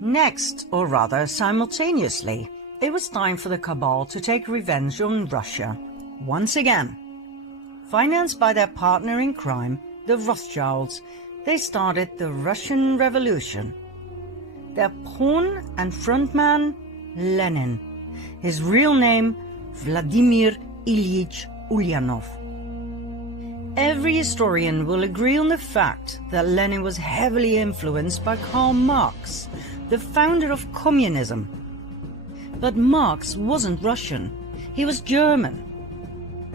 Next, or rather simultaneously, it was time for the Cabal to take revenge on Russia, once again. Financed by their partner in crime, the Rothschilds, they started the Russian Revolution. Their pawn and frontman, Lenin. His real name, Vladimir Ilyich Ulyanov. Every historian will agree on the fact that Lenin was heavily influenced by Karl Marx, the founder of communism. But Marx wasn't Russian, he was German.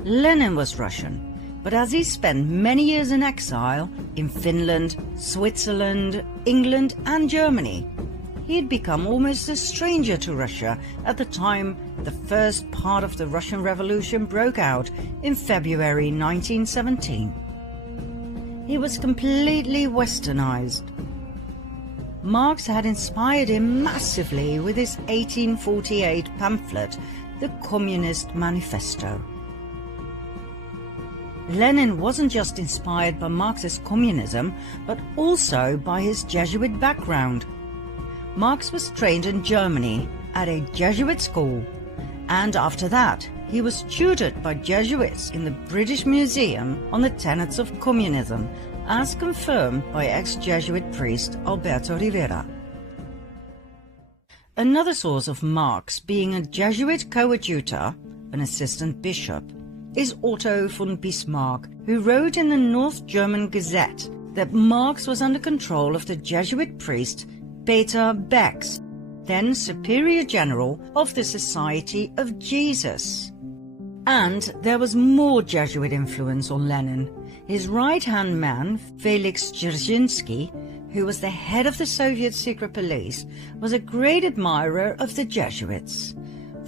Lenin was Russian, but as he spent many years in exile in Finland, Switzerland, England and Germany, he had become almost a stranger to Russia at the time the first part of the Russian Revolution broke out in February 1917. He was completely westernized. Marx had inspired him massively with his 1848 pamphlet, The Communist Manifesto. Lenin wasn't just inspired by Marxist communism, but also by his Jesuit background. Marx was trained in Germany at a Jesuit school, and after that he was tutored by Jesuits in the British Museum on the tenets of communism, as confirmed by ex-Jesuit priest Alberto Rivera. Another source of Marx being a Jesuit coadjutor, an assistant bishop, is Otto von Bismarck, who wrote in the North German Gazette that Marx was under control of the Jesuit priest Peter Becks, then Superior General of the Society of Jesus. And there was more Jesuit influence on Lenin. His right-hand man, Felix Dzerzhinsky, who was the head of the Soviet secret police, was a great admirer of the Jesuits.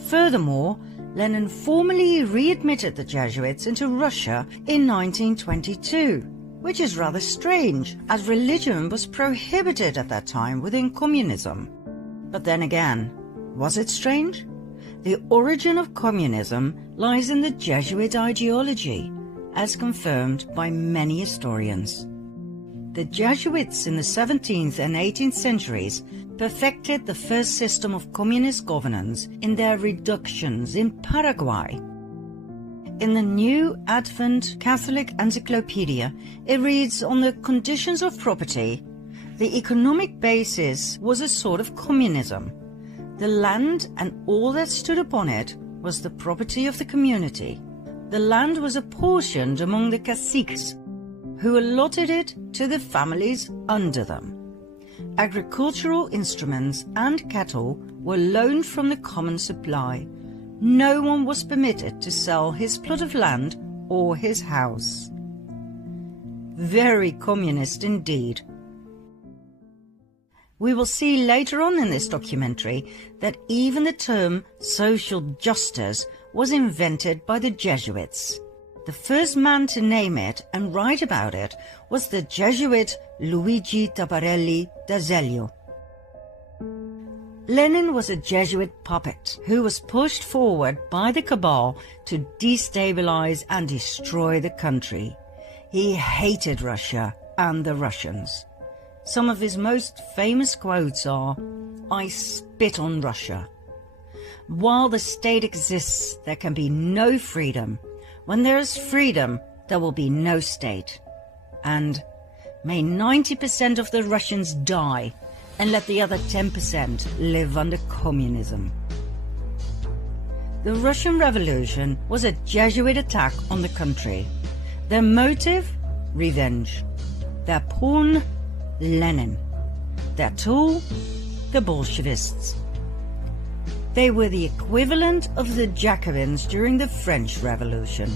Furthermore, Lenin formally readmitted the Jesuits into Russia in 1922, which is rather strange, as religion was prohibited at that time within communism. But then again, was it strange? The origin of communism lies in the Jesuit ideology, as confirmed by many historians. The Jesuits in the 17th and 18th centuries perfected the first system of communist governance in their reductions in Paraguay. In the New Advent Catholic Encyclopedia, it reads, on the conditions of property, the economic basis was a sort of communism. The land and all that stood upon it was the property of the community. The land was apportioned among the caciques, who allotted it to the families under them. Agricultural instruments and cattle were loaned from the common supply. No one was permitted to sell his plot of land or his house. Very communist indeed. We will see later on in this documentary that even the term social justice was invented by the Jesuits. The first man to name it and write about it was the Jesuit Luigi Tabarelli d'Azeglio. Lenin was a Jesuit puppet who was pushed forward by the Cabal to destabilize and destroy the country. He hated Russia and the Russians. Some of his most famous quotes are, "I spit on Russia. While the state exists, there can be no freedom. When there is freedom, there will be no state." And, "May 90% of the Russians die, and let the other 10% live under communism." The Russian Revolution was a Jesuit attack on the country. Their motive? Revenge. Their pawn? Lenin. Their tool? The Bolshevists. They were the equivalent of the Jacobins during the French Revolution.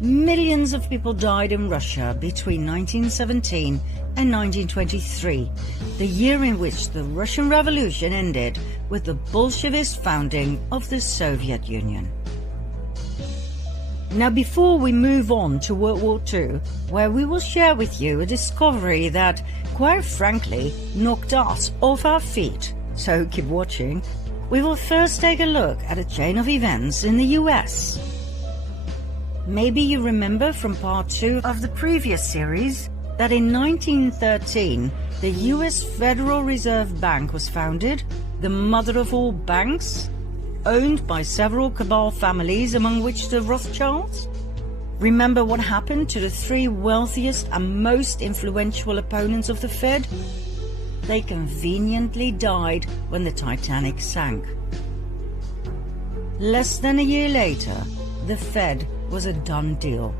Millions of people died in Russia between 1917 and 1923, the year in which the Russian Revolution ended with the Bolshevist founding of the Soviet Union. Now, before we move on to World War II, where we will share with you a discovery that, quite frankly, knocked us off our feet, so keep watching, we will first take a look at a chain of events in the US. Maybe you remember from part 2 of the previous series that in 1913 the US Federal Reserve Bank was founded, the mother of all banks, owned by several Cabal families, among which the Rothschilds? Remember what happened to the three wealthiest and most influential opponents of the Fed? They conveniently died when the Titanic sank. Less than a year later, the Fed was a done deal.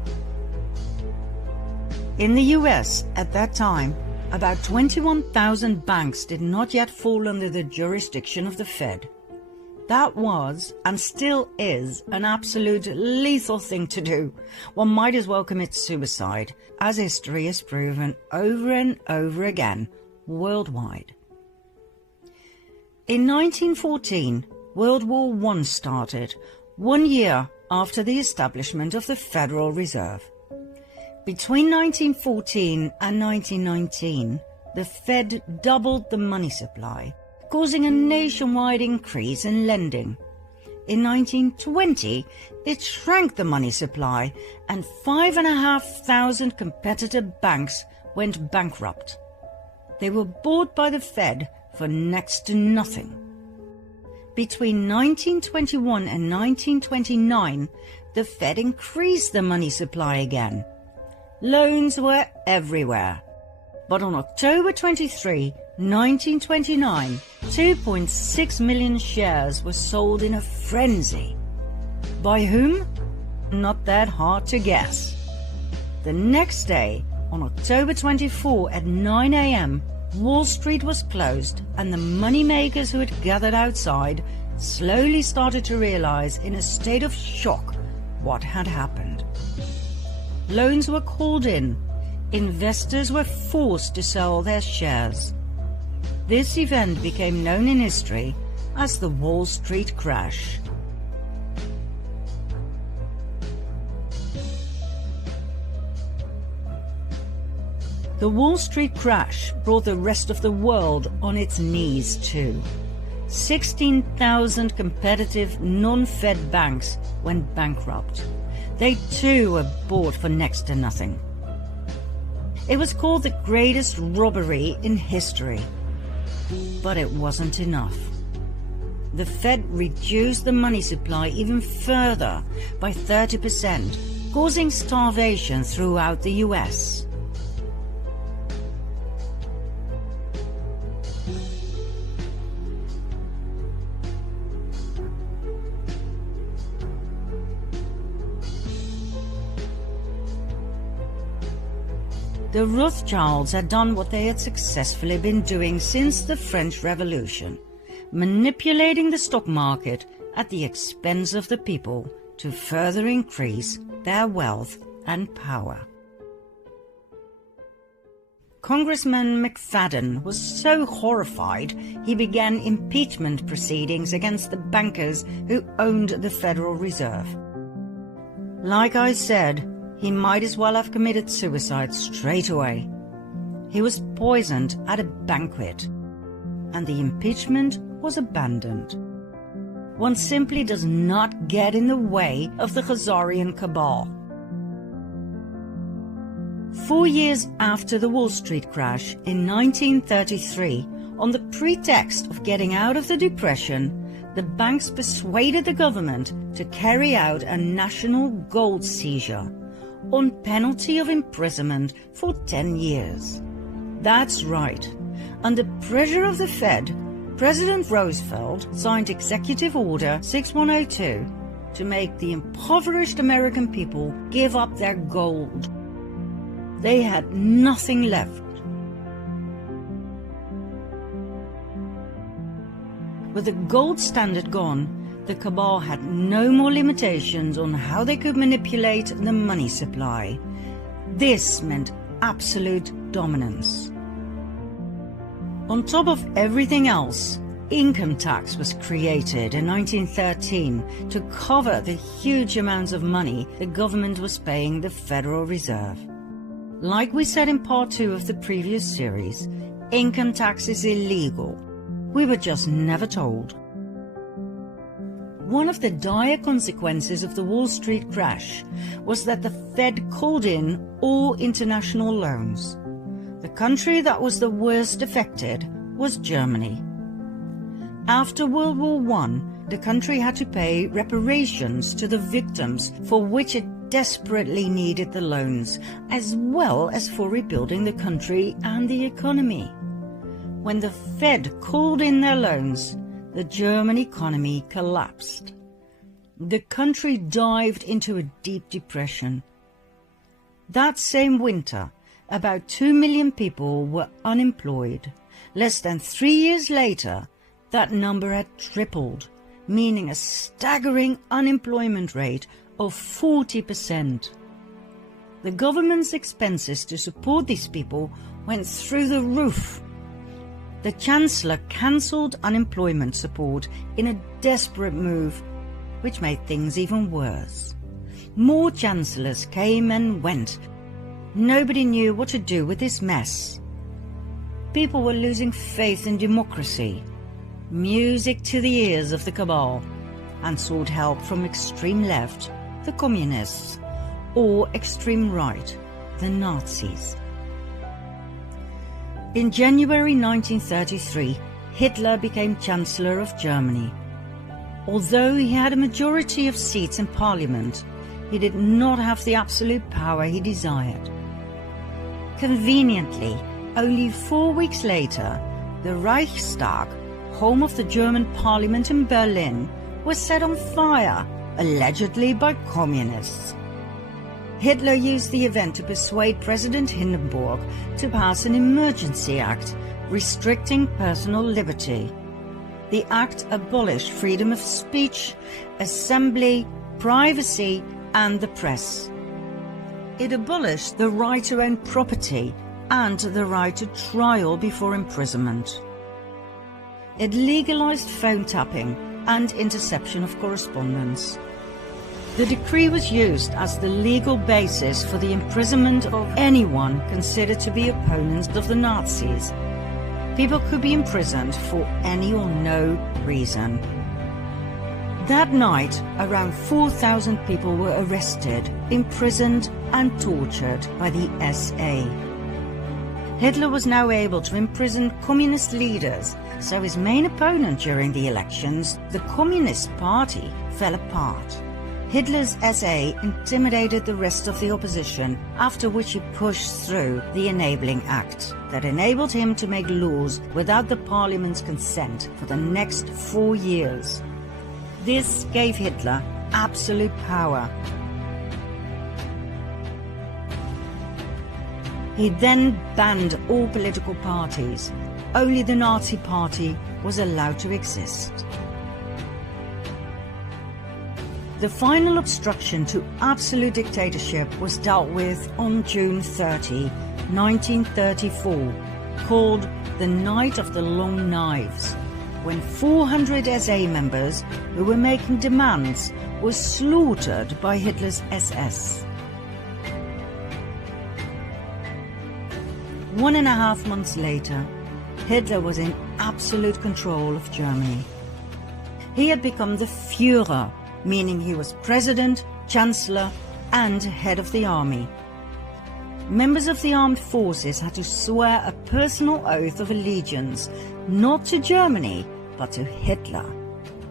In the US at that time, about 21,000 banks did not yet fall under the jurisdiction of the Fed. That was, and still is, an absolute lethal thing to do. One might as well commit suicide, as history has proven over and over again, worldwide. In 1914, World War I started, 1 year after the establishment of the Federal Reserve. Between 1914 and 1919, the Fed doubled the money supply, causing a nationwide increase in lending. In 1920, it shrank the money supply, and 5,500 competitor banks went bankrupt. They were bought by the Fed for next to nothing. Between 1921 and 1929, the Fed increased the money supply again. Loans were everywhere. But on October 23, 1929, 2.6 million shares were sold in a frenzy. By whom? Not that hard to guess. The next day, on October 24 at 9 a.m., Wall Street was closed, and the moneymakers who had gathered outside slowly started to realize in a state of shock what had happened. Loans were called in. Investors were forced to sell their shares. This event became known in history as the Wall Street crash. The Wall Street crash brought the rest of the world on its knees too. 16,000 competitive non-Fed banks went bankrupt. They too were bought for next to nothing. It was called the greatest robbery in history. But it wasn't enough. The Fed reduced the money supply even further by 30%, causing starvation throughout the US. The Rothschilds had done what they had successfully been doing since the French Revolution, manipulating the stock market at the expense of the people to further increase their wealth and power. Congressman McFadden was so horrified he began impeachment proceedings against the bankers who owned the Federal Reserve. Like I said, he might as well have committed suicide straight away. He was poisoned at a banquet, and the impeachment was abandoned. One simply does not get in the way of the Khazarian cabal. 4 years after the Wall Street crash in 1933, on the pretext of getting out of the Depression, the banks persuaded the government to carry out a national gold seizure on penalty of imprisonment for 10 years. That's right. Under pressure of the Fed, President Roosevelt signed Executive Order 6102 to make the impoverished American people give up their gold. They had nothing left. With the gold standard gone, the cabal had no more limitations on how they could manipulate the money supply. This meant absolute dominance. On top of everything else, income tax was created in 1913 to cover the huge amounts of money the government was paying the Federal Reserve. Like we said in part 2 of the previous series, income tax is illegal. We were just never told. One of the dire consequences of the Wall Street crash was that the Fed called in all international loans. country that was the worst affected was Germany. After World War I, the country had to pay reparations to the victims, for which it desperately needed the loans, as well as for rebuilding the country and the economy. When the Fed called in their loans, the German economy collapsed. The country dived into a deep depression. That same winter, about 2 million people were unemployed. Less than 3 years later, that number had tripled, meaning a staggering unemployment rate of 40%. The government's expenses to support these people went through the roof. The Chancellor cancelled unemployment support in a desperate move, which made things even worse. More chancellors came and went. Nobody knew what to do with this mess. People were losing faith in democracy, music to the ears of the Cabal, and sought help from extreme left, the communists, or extreme right, the Nazis. In January 1933, Hitler became Chancellor of Germany. Although he had a majority of seats in Parliament, he did not have the absolute power he desired. Conveniently, only 4 weeks later, the Reichstag, home of the German Parliament in Berlin, was set on fire, allegedly by communists. Hitler used the event to persuade President Hindenburg to pass an emergency act restricting personal liberty. The act abolished freedom of speech, assembly, privacy, and the press. It abolished the right to own property and the right to trial before imprisonment. It legalized phone tapping and interception of correspondence. The decree was used as the legal basis for the imprisonment of anyone considered to be opponents of the Nazis. People could be imprisoned for any or no reason. That night, around 4,000 people were arrested, imprisoned and tortured by the SA. Hitler was now able to imprison communist leaders, so his main opponent during the elections, the Communist Party, fell apart. Hitler's SA intimidated the rest of the opposition, after which he pushed through the Enabling Act that enabled him to make laws without the parliament's consent for the next 4 years. This gave Hitler absolute power. He then banned all political parties. Only the Nazi Party was allowed to exist. The final obstruction to absolute dictatorship was dealt with on June 30, 1934, called the Night of the Long Knives, when 400 SA members who were making demands were slaughtered by Hitler's SS. 1.5 months later, Hitler was in absolute control of Germany. He had become the Führer, meaning he was president, chancellor, and head of the army. Members of the armed forces had to swear a personal oath of allegiance, not to Germany, but to Hitler,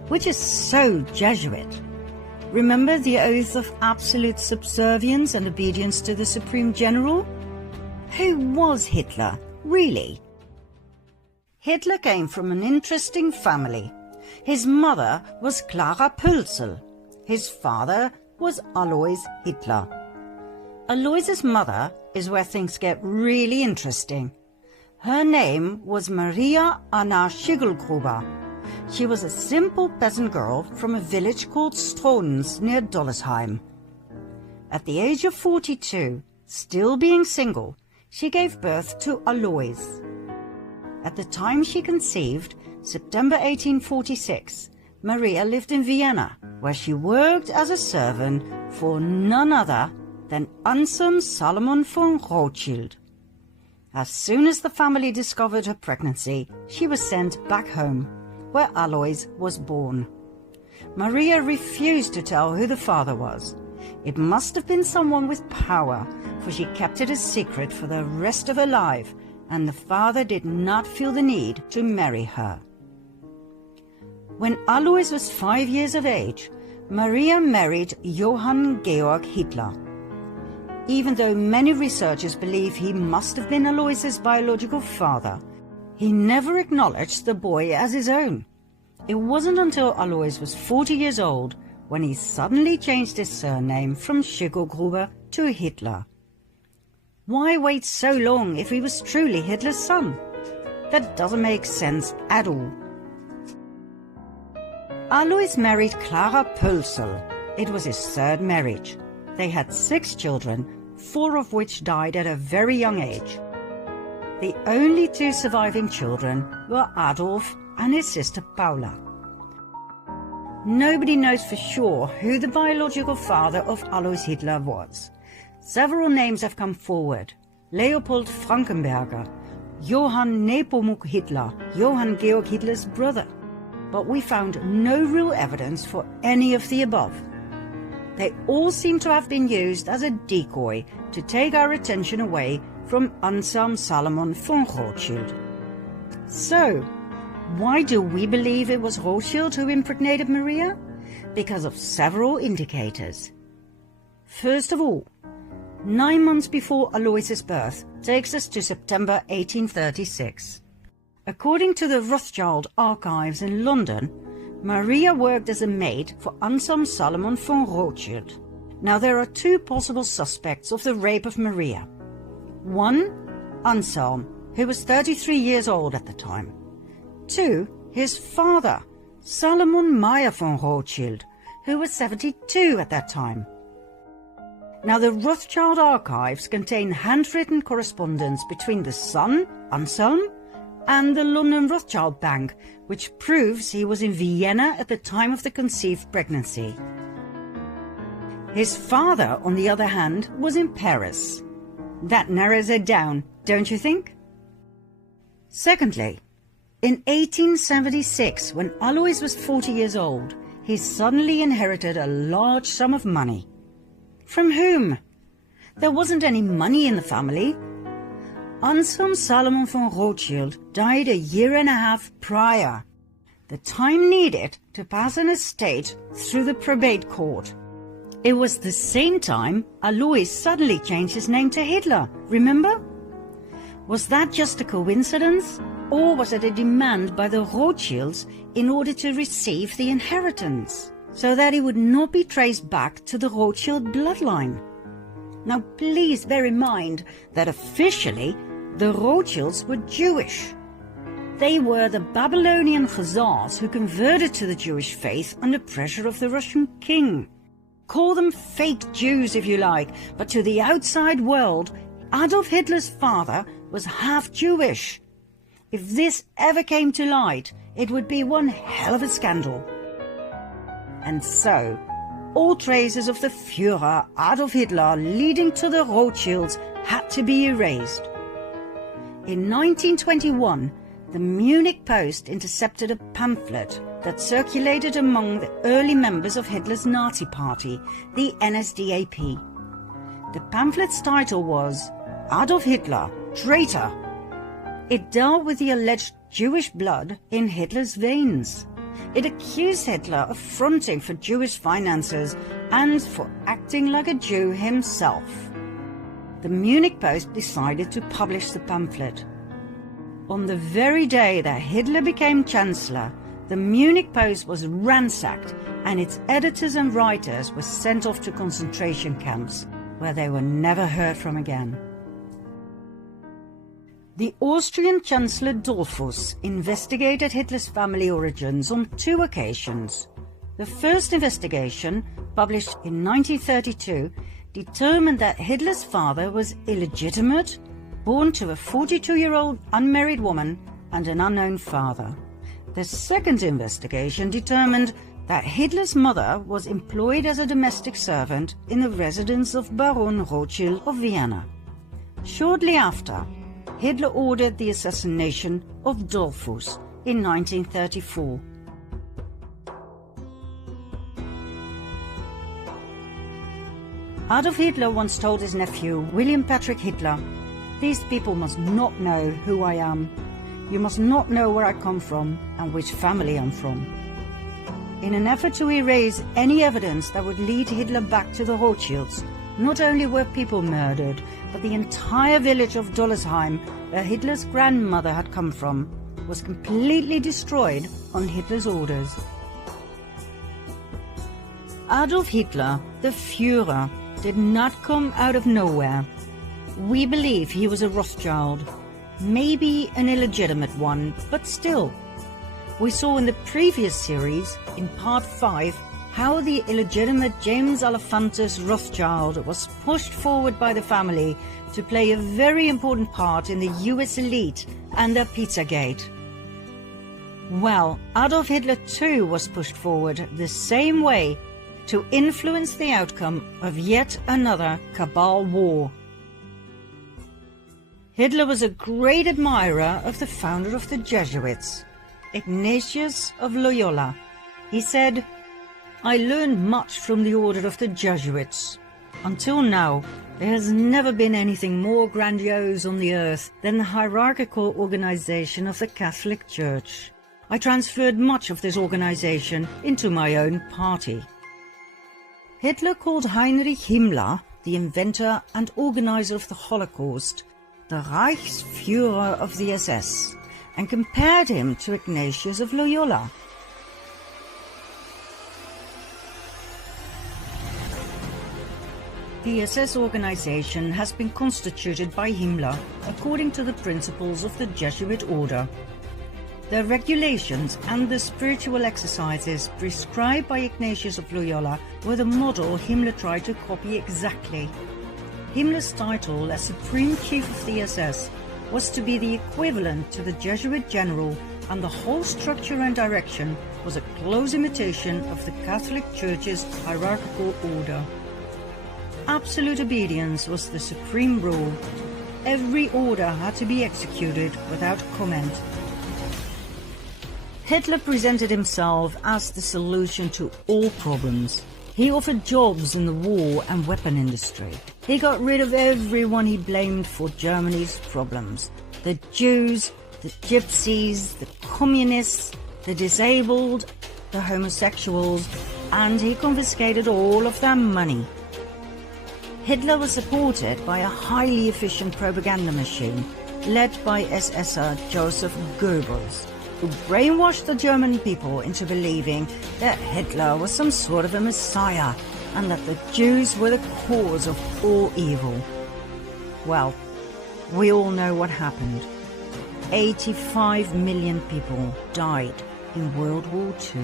which is so Jesuit. Remember the oath of absolute subservience and obedience to the Supreme General? Who was Hitler, really? Hitler came from an interesting family. His mother was Clara Pölzl. His father was Alois Hitler. Alois's mother is where things get really interesting. Her name was Maria Anna Schiggelgruber. She was a simple peasant girl from a village called Stronens near Dollersheim. At the age of 42, still being single, she gave birth to Alois. At the time she conceived, September 1846, Maria lived in Vienna, where she worked as a servant for none other than Anselm Salomon von Rothschild. As soon as the family discovered her pregnancy, she was sent back home, where Alois was born. Maria refused to tell who the father was. It must have been someone with power, for she kept it a secret for the rest of her life and the father did not feel the need to marry her. When Alois was 5 years of age, Maria married Johann Georg Hitler. Even though many researchers believe he must have been Alois's biological father, he never acknowledged the boy as his own. It wasn't until Alois was 40 years old when he suddenly changed his surname from Schickelgruber to Hitler. Why wait so long if he was truly Hitler's son? That doesn't make sense at all. Alois married Clara Pölsel. It was his third marriage. They had 6 children, 4 of which died at a very young age. The only 2 surviving children were Adolf and his sister Paula. Nobody knows for sure who the biological father of Alois Hitler was. Several names have come forward: Leopold Frankenberger, Johann Nepomuk Hitler, Johann Georg Hitler's brother. But we found no real evidence for any of the above. They all seem to have been used as a decoy to take our attention away from Anselm Salomon von Rothschild. So, why do we believe it was Rothschild who impregnated Maria? Because of several indicators. First of all, 9 months before Alois's birth takes us to September 1836. According to the Rothschild archives in London, Maria worked as a maid for Anselm Salomon von Rothschild. Now there are 2 possible suspects of the rape of Maria. 1, Anselm, who was 33 years old at the time. 2, his father, Salomon Meyer von Rothschild, who was 72 at that time. Now the Rothschild archives contain handwritten correspondence between the son, Anselm, and the London Rothschild Bank, which proves he was in Vienna at the time of the conceived pregnancy. His father, on the other hand, was in Paris. That narrows it down, don't you think? Secondly, in 1876, when Alois was 40 years old, he suddenly inherited a large sum of money. From whom? There wasn't any money in the family. Anselm Salomon von Rothschild died a year and a half prior, the time needed to pass an estate through the probate court. It was the same time Alois suddenly changed his name to Hitler, remember? Was that just a coincidence, or was it a demand by the Rothschilds in order to receive the inheritance, so that he would not be traced back to the Rothschild bloodline? Now please bear in mind that officially the Rothschilds were Jewish. They were the Babylonian Khazars who converted to the Jewish faith under pressure of the Russian king. Call them fake Jews if you like, but to the outside world, Adolf Hitler's father was half Jewish. If this ever came to light, it would be one hell of a scandal. And so, all traces of the Führer Adolf Hitler leading to the Rothschilds had to be erased. In 1921, the Munich Post intercepted a pamphlet that circulated among the early members of Hitler's Nazi party, the NSDAP. The pamphlet's title was Adolf Hitler, Traitor. It dealt with the alleged Jewish blood in Hitler's veins. It accused Hitler of fronting for Jewish finances and for acting like a Jew himself. The Munich Post decided to publish the pamphlet. On the very day that Hitler became Chancellor, the Munich Post was ransacked and its editors and writers were sent off to concentration camps, where they were never heard from again. The Austrian Chancellor Dollfuss investigated Hitler's family origins on 2 occasions. The first investigation, published in 1932, determined that Hitler's father was illegitimate, born to a 42-year-old unmarried woman and an unknown father. The second investigation determined that Hitler's mother was employed as a domestic servant in the residence of Baron Rothschild of Vienna. Shortly after, Hitler ordered the assassination of Dollfuss in 1934. Adolf Hitler once told his nephew, William Patrick Hitler, These people must not know who I am. You must not know where I come from and which family I'm from. In an effort to erase any evidence that would lead Hitler back to the Rothschilds, not only were people murdered, but the entire village of Dollersheim, where Hitler's grandmother had come from, was completely destroyed on Hitler's orders. Adolf Hitler, the Führer, did not come out of nowhere. We believe he was a Rothschild, maybe an illegitimate one, but still. We saw in the previous series, in part 5, how the illegitimate James Alefantis Rothschild was pushed forward by the family to play a very important part in the US elite and their Pizzagate. Well, Adolf Hitler too was pushed forward the same way to influence the outcome of yet another Cabal war. Hitler was a great admirer of the founder of the Jesuits, Ignatius of Loyola. He said, "I learned much from the order of the Jesuits. Until now, there has never been anything more grandiose on the earth than the hierarchical organization of the Catholic Church. I transferred much of this organization into my own party." Hitler called Heinrich Himmler, the inventor and organizer of the Holocaust, the Reichsführer of the SS, and compared him to Ignatius of Loyola. The SS organization has been constituted by Himmler according to the principles of the Jesuit order. The regulations and the spiritual exercises prescribed by Ignatius of Loyola were the model Himmler tried to copy exactly. Himmler's title as Supreme Chief of the SS was to be the equivalent to the Jesuit general, and the whole structure and direction was a close imitation of the Catholic Church's hierarchical order. Absolute obedience was the supreme rule. Every order had to be executed without comment. Hitler presented himself as the solution to all problems. He offered jobs in the war and weapon industry. He got rid of everyone he blamed for Germany's problems. The Jews, the Gypsies, the Communists, the disabled, the homosexuals, and he confiscated all of their money. Hitler was supported by a highly efficient propaganda machine led by SSer Joseph Goebbels, who brainwashed the German people into believing that Hitler was some sort of a messiah and that the Jews were the cause of all evil. Well, we all know what happened. 85 million people died in World War II.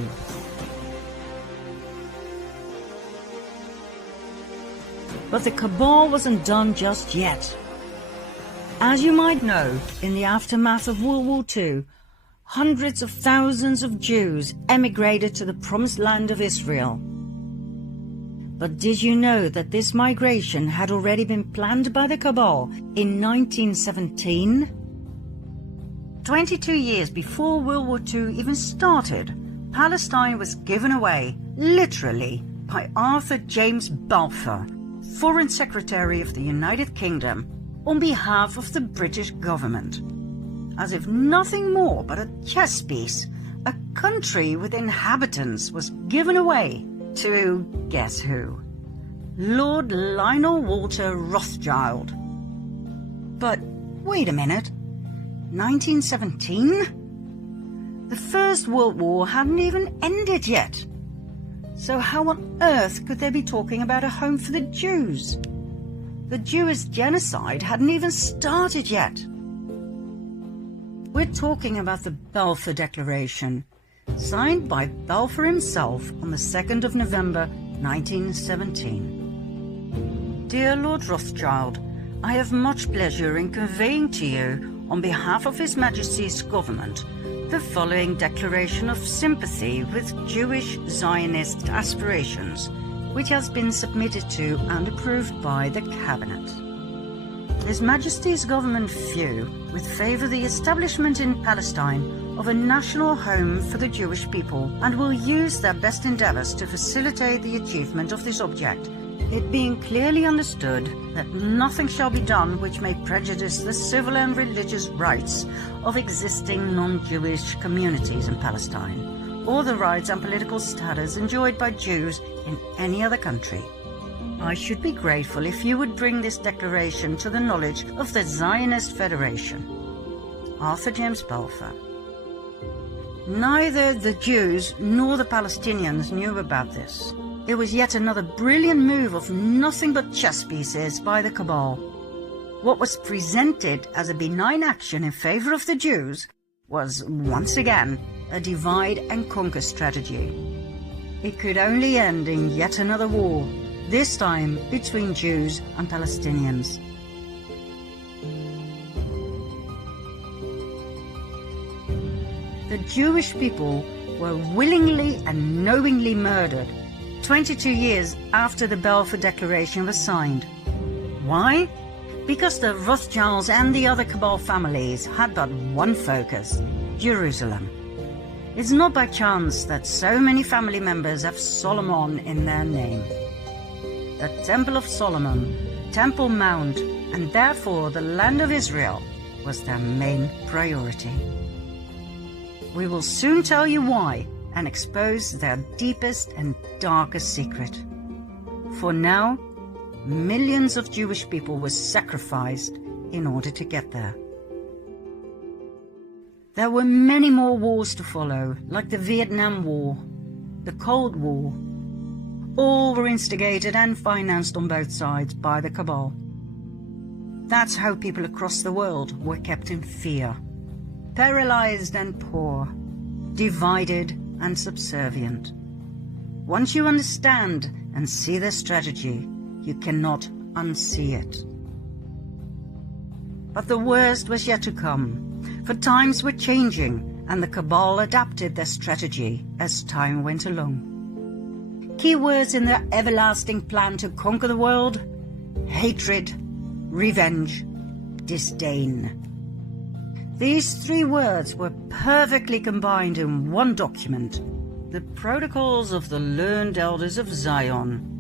But the cabal wasn't done just yet. As you might know, in the aftermath of World War II, hundreds of thousands of Jews emigrated to the promised land of Israel. But did you know that this migration had already been planned by the cabal in 1917? 22 years before World War II even started, Palestine was given away, literally, by Arthur James Balfour, Foreign Secretary of the United Kingdom, on behalf of the British government. As if nothing more but a chess piece, a country with inhabitants was given away to, guess who? Lord Lionel Walter Rothschild. But wait a minute, 1917? The First World War hadn't even ended yet. So how on earth could they be talking about a home for the Jews? The Jewish genocide hadn't even started yet. We're talking about the Balfour Declaration, signed by Balfour himself on the 2nd of November 1917. Dear Lord Rothschild, I have much pleasure in conveying to you, on behalf of His Majesty's government, the following declaration of sympathy with Jewish Zionist aspirations, which has been submitted to and approved by the Cabinet. His Majesty's government view with favour the establishment in Palestine of a national home for the Jewish people, and will use their best endeavours to facilitate the achievement of this object, it being clearly understood that nothing shall be done which may prejudice the civil and religious rights of existing non-Jewish communities in Palestine, or the rights and political status enjoyed by Jews in any other country. I should be grateful if you would bring this declaration to the knowledge of the Zionist Federation. Arthur James Balfour. Neither the Jews nor the Palestinians knew about this. It was yet another brilliant move of nothing but chess pieces by the Cabal. What was presented as a benign action in favor of the Jews was, once again, a divide and conquer strategy. It could only end in yet another war, this time between Jews and Palestinians. The Jewish people were willingly and knowingly murdered 22 years after the Balfour Declaration was signed. Why? Because the Rothschilds and the other Cabal families had but one focus: Jerusalem. It's not by chance that so many family members have Solomon in their name. The Temple of Solomon, Temple Mount, and therefore the land of Israel was their main priority. We will soon tell you why and expose their deepest and darkest secret. For now, millions of Jewish people were sacrificed in order to get there. There were many more wars to follow, like the Vietnam War, the Cold War. All were instigated and financed on both sides by the Cabal. That's how people across the world were kept in fear, paralyzed and poor, divided and subservient. Once you understand and see their strategy, you cannot unsee it. But the worst was yet to come, for times were changing and the Cabal adapted their strategy as time went along. Key words in their everlasting plan to conquer the world: hatred, revenge, disdain. These three words were perfectly combined in one document, the Protocols of the Learned Elders of Zion,